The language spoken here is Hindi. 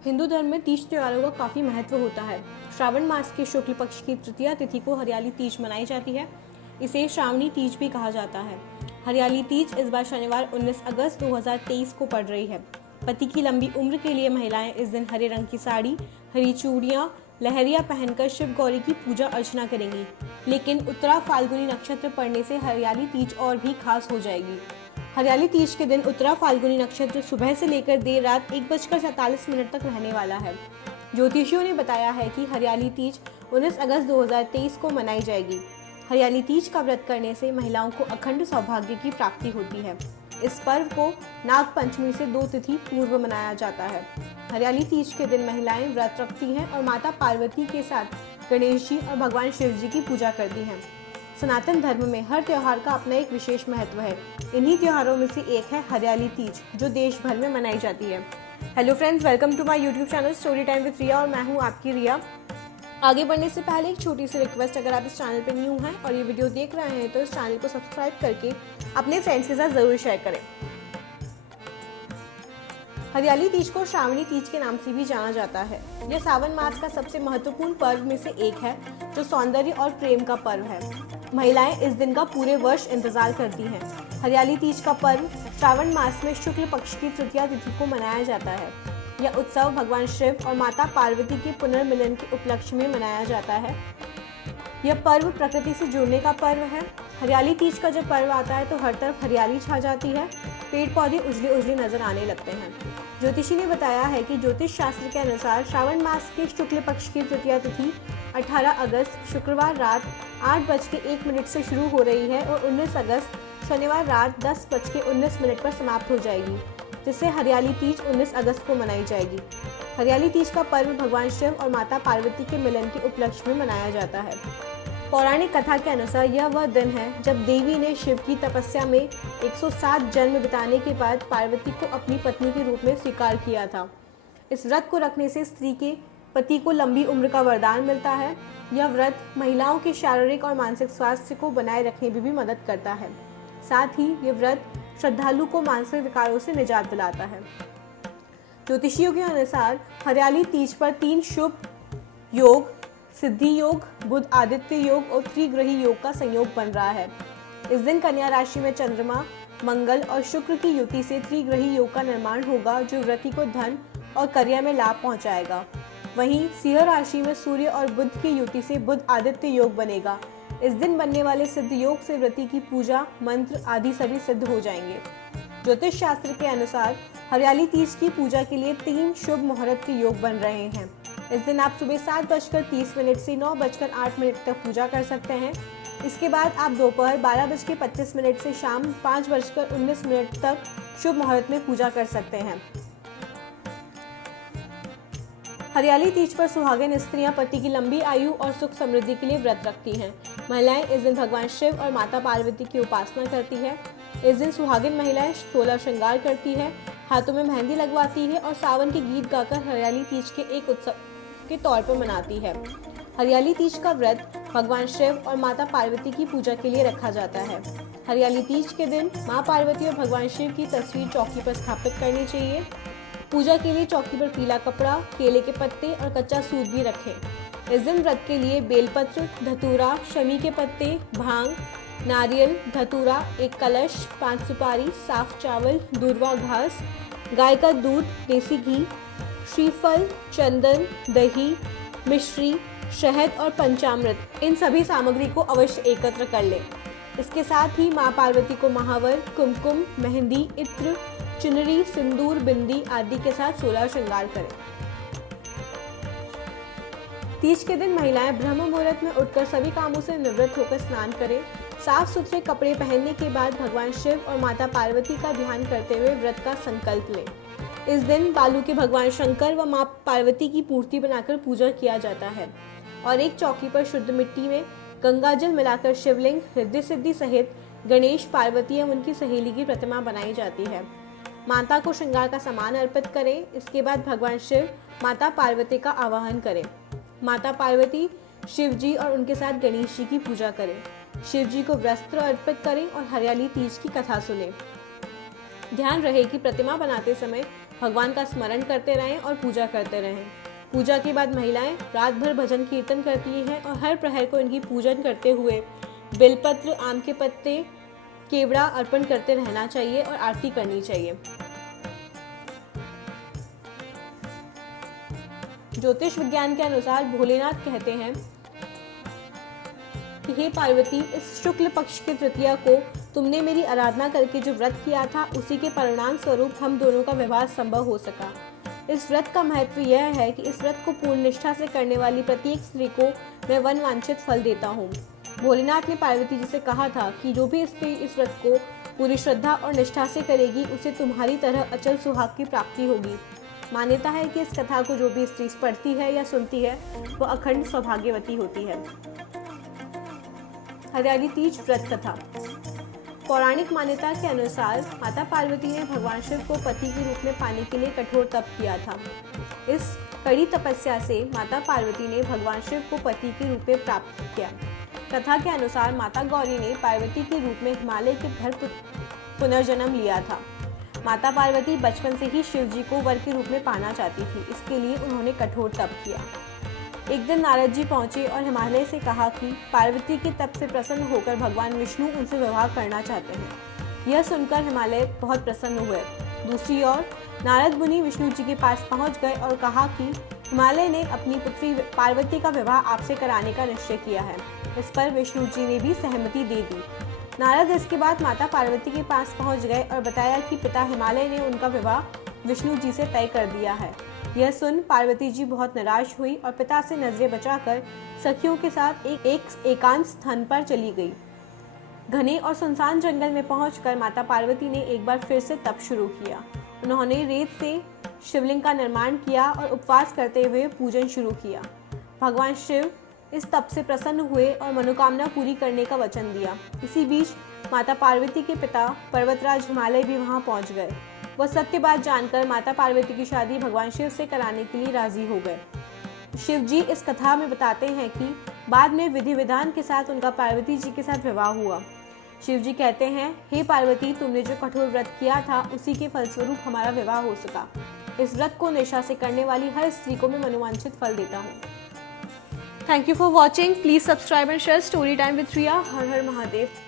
हिंदू धर्म में तीज त्योहारों का काफ़ी महत्व होता है। श्रावण मास के शुक्ल पक्ष की तृतीया तिथि को हरियाली तीज मनाई जाती है। इसे श्रावणी तीज भी कहा जाता है। हरियाली तीज इस बार शनिवार 19 अगस्त 2023 को पड़ रही है। पति की लंबी उम्र के लिए महिलाएं इस दिन हरे रंग की साड़ी, हरी चूड़ियां, लहरिया पहनकर शिव गौरी की पूजा अर्चना करेंगी। लेकिन उत्तरा फाल्गुनी नक्षत्र पड़ने से हरियाली तीज और भी खास हो जाएगी। हरियाली तीज के दिन उत्तरा फाल्गुनी नक्षत्र सुबह से लेकर देर रात 1:47 तक रहने वाला है। ज्योतिषियों ने बताया है कि हरियाली तीज 19 अगस्त 2023 को मनाई जाएगी। हरियाली तीज का व्रत करने से महिलाओं को अखंड सौभाग्य की प्राप्ति होती है। इस पर्व को नाग पंचमी से 2 तिथि पूर्व मनाया जाता है। हरियाली तीज के दिन महिलाएं व्रत रखती हैं और माता पार्वती के साथ गणेश जी और भगवान शिव जी की पूजा करती हैं। सनातन धर्म में हर त्योहार का अपना एक विशेष महत्व है। इन्हीं त्योहारों में से एक है हरियाली तीज, जो देश भर में मनाई जाती है। Hello friends, welcome to my YouTube channel story time with Riya और मैं हूँ आपकी रिया। आगे बढ़ने से पहले एक छोटी सी रिक्वेस्ट, अगर आप इस चैनल पर न्यू हैं और ये वीडियो देख रहे हैं तो इस चैनल को सब्सक्राइब करके अपने फ्रेंड्स के साथ ज़रूर शेयर करें। हरियाली तीज को श्रावणी तीज के नाम से भी जाना जाता है। यह सावन मास का सबसे महत्वपूर्ण पर्व में से एक है, जो सौंदर्य और प्रेम का पर्व है। महिलाएं इस दिन का पूरे वर्ष इंतजार करती हैं। हरियाली तीज का पर्व श्रावण मास में शुक्ल पक्ष की तृतीया तिथि को मनाया जाता है। यह उत्सव भगवान शिव और माता पार्वती के पुनर्मिलन के उपलक्ष्य में मनाया जाता है। यह पर्व प्रकृति से जुड़ने का पर्व है। हरियाली तीज का जब पर्व आता है तो हर तरफ हरियाली छा जाती है, पेड़ पौधे उजले उजले नजर आने लगते हैं। ज्योतिषी ने बताया है कि ज्योतिष शास्त्र के अनुसार श्रावण मास के शुक्ल पक्ष की तृतीया तिथि 18 अगस्त शुक्रवार रात 8:01 से शुरू हो रही है और 19 अगस्त शनिवार रात 10:19 पर समाप्त हो जाएगी, जिससे हरियाली तीज 19 अगस्त को मनाई जाएगी। हरियाली तीज का पर्व भगवान शिव और माता पार्वती के मिलन के उपलक्ष्य में मनाया जाता है। पौराणिक कथा के अनुसार यह वह दिन है जब देवी ने शिव की तपस्या में 107 जन्म बिताने के बाद पार्वती को अपनी पत्नी के रूप में स्वीकार किया था। इस व्रत को रखने से स्त्री के पति को लंबी उम्र का वरदान मिलता है। यह व्रत महिलाओं के शारीरिक और मानसिक स्वास्थ्य को बनाए रखने में भी मदद करता है। साथ ही यह व्रत श्रद्धालु को मानसिक विकारों से निजात दिलाता है। ज्योतिषियों के अनुसार हरियाली तीज पर 3 शुभ योग, सिद्धि योग, बुध आदित्य योग और त्रिग्रही योग का संयोग बन रहा है। इस दिन कन्या राशि में चंद्रमा, मंगल और शुक्र की युति से त्रिग्रही योग का निर्माण होगा, जो व्रती को धन और करियर में लाभ पहुंचाएगा। वहीं सिंह राशि में सूर्य और बुध की युति से बुध आदित्य योग बनेगा। इस दिन बनने वाले सिद्ध योग से व्रती की पूजा, मंत्र आदि सभी सिद्ध हो जाएंगे। ज्योतिष शास्त्र के अनुसार हरियाली तीज की पूजा के लिए 3 शुभ मुहूर्त के योग बन रहे हैं। इस दिन आप सुबह 7:30 से 9:08 तक पूजा कर सकते हैं। इसके बाद आप दोपहर 12:25 से शाम 5:19 तक शुभ मुहूर्त में पूजा कर सकते हैं। हरियाली तीज पर सुहागिन स्त्रियां पति की लंबी आयु और सुख समृद्धि के लिए व्रत रखती हैं। महिलाएं इस दिन भगवान शिव और माता पार्वती की उपासना करती है। इस दिन सुहागिन महिलाएं 16 श्रृंगार करती है, हाथों में मेहंदी लगवाती है और सावन के गीत गाकर हरियाली तीज के एक उत्सव के तौर पर मनाती है। हरियाली तीज का व्रत भगवान शिव और माता पार्वती की पूजा के लिए रखा जाता है। हरियाली तीज के दिन माँ पार्वती और भगवान शिव की तस्वीर चौकी पर स्थापित करनी चाहिए। पूजा के लिए चौकी पर पीला कपड़ा, केले के पत्ते और कच्चा सूत भी रखें। इस दिन व्रत के लिए बेलपत्र, धतूरा, शमी के पत्ते, भांग, नारियल, धतूरा, एक कलश, 5 सुपारी, साफ चावल, दूर्वा घास, गाय का दूध, देसी घी, श्रीफल, चंदन, दही, मिश्री, शहद और पंचामृत, इन सभी सामग्री को अवश्य एकत्र कर लें। इसके साथ ही माँ पार्वती को महावर, कुमकुम, मेहंदी, इत्र, चुनरी, सिंदूर, बिंदी आदि के साथ 16 श्रृंगार करें। तीज के दिन महिलाएं ब्रह्म मुहूर्त में उठकर सभी कामों से निवृत्त होकर स्नान करें। साफ सुथरे कपड़े पहनने के बाद भगवान शिव और माता पार्वती का ध्यान करते हुए व्रत का संकल्प लें। इस दिन बालू के भगवान शंकर व माँ पार्वती की मूर्ति बनाकर पूजा किया जाता है और एक चौकी पर शुद्ध मिट्टी में गंगा जल मिलाकर शिवलिंग, रिद्धि सिद्धि सहित गणेश, पार्वती एवं उनकी सहेली की प्रतिमा बनाई जाती है। माता को श्रृंगार का सामान अर्पित करें। इसके बाद भगवान शिव, माता पार्वती का आवाहन करें। माता पार्वती, शिव जी और उनके साथ गणेश जी की पूजा करें। शिव जी को वस्त्र अर्पित करें और हरियाली तीज की कथा सुनें। ध्यान रहे कि प्रतिमा बनाते समय भगवान का स्मरण करते रहें और पूजा करते रहें। पूजा के बाद महिलाएं रात भर भजन कीर्तन करती हैं और हर प्रहर को इनकी पूजन करते हुए बेलपत्र, आम के पत्ते, केवड़ा अर्पण करते रहना चाहिए और आरती करनी चाहिए। ज्योतिष विज्ञान के अनुसार भोलेनाथ कहते हैं कि हे पार्वती, इस शुक्ल पक्ष की तृतीया को तुमने मेरी आराधना करके जो व्रत किया था, उसी के परिणाम स्वरूप हम दोनों का विवाह संभव हो सका। इस व्रत का महत्व यह है कि इस व्रत को पूर्ण निष्ठा से करने वाली प्रत्येक स्त्री को मैं वन वांछित फल देता हूँ। भोलेनाथ ने पार्वती जी से कहा था कि जो भी स्त्री इस व्रत को पूरी श्रद्धा और निष्ठा से करेगी, उसे तुम्हारी तरह अचल सुहाग की प्राप्ति होगी। मान्यता है कि इस कथा को जो भी स्त्री पढ़ती है या सुनती है, वो अखंड सौभाग्यवती होती है। हरियाली तीज व्रत कथा। पौराणिक मान्यता के अनुसार माता पार्वती ने भगवान शिव को पति के रूप में पाने के लिए कठोर तप किया था। इस कड़ी तपस्या से माता पार्वती ने भगवान शिव को पति के रूप में प्राप्त किया। कथा के अनुसार माता गौरी ने पार्वती के रूप में हिमालय के भर पुनर्जन्म लिया था। माता पार्वती बचपन से ही शिव जी को वर के रूप में पाना चाहती थी, इसके लिए उन्होंने कठोर तप किया। एक दिन नारद जी पहुंचे और हिमालय से कहा कि पार्वती के तप से प्रसन्न होकर भगवान विष्णु उनसे विवाह करना चाहते हैं। यह सुनकर हिमालय बहुत प्रसन्न हुए। दूसरी ओर नारद मुनि विष्णु जी के पास पहुंच गए और कहा कि हिमालय ने अपनी पुत्री पार्वती का विवाह आपसे कराने का निश्चय किया है। इस पर विष्णु जी ने भी सहमति दे दी। नारद इसके बाद माता पार्वती के पास पहुंच गए और बताया कि पिता हिमालय ने उनका विवाह विष्णु जी से तय कर दिया है। यह सुन पार्वती जी बहुत निराश हुई और पिता से नजरें बचाकर सखियों के साथ एक एकांत स्थान पर चली गई। घने और सुनसान जंगल में पहुंचकर माता पार्वती ने एक बार फिर से तप शुरू किया। उन्होंने रेत से शिवलिंग का निर्माण किया और उपवास करते हुए पूजन शुरू किया। भगवान शिव इस तप से प्रसन्न हुए और मनोकामना पूरी करने का वचन दिया। इसी बीच माता पार्वती के पिता पर्वतराज हिमालय भी वहां पहुंच गए। वह सत्य बात जानकर माता पार्वती की शादी भगवान शिव से कराने के लिए राजी हो गए। शिव जी इस कथा में बताते हैं कि बाद में विधि विधान के साथ उनका पार्वती जी के साथ विवाह हुआ। शिव जी कहते हैं, हे पार्वती, तुमने जो कठोर व्रत किया था, उसी के फलस्वरूप हमारा विवाह हो सका। इस व्रत को निष्ठा से करने वाली हर स्त्री को मैं मनोवांछित फल देता हूँ। Thank you for watching. Please subscribe and share Story Time with Riya. Har Har Mahadev.